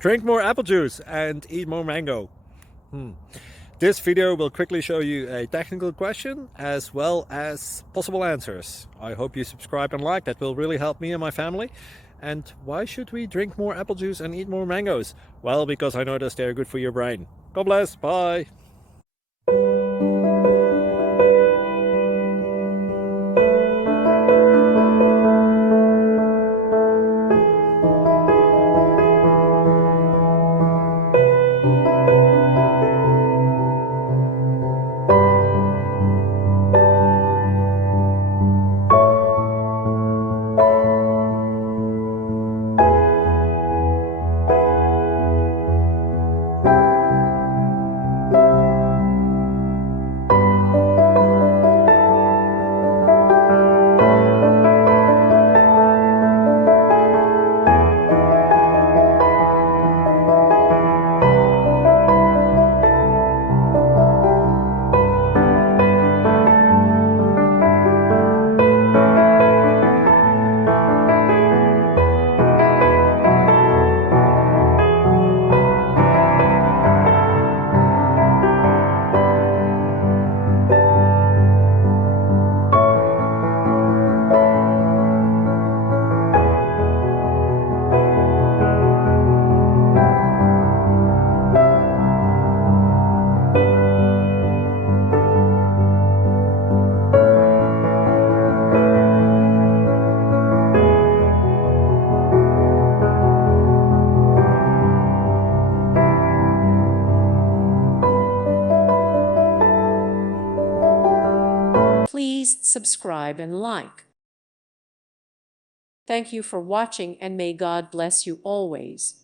Drink more apple juice and eat more mango. This video will quickly show you a technical question as well as possible answers. I hope you subscribe and like, that will really help me and my family. And why should we drink more apple juice and eat more mangoes? Well, because I noticed they're good for your brain. God bless, bye! Please subscribe and like. Thank you for watching, and may God bless you always.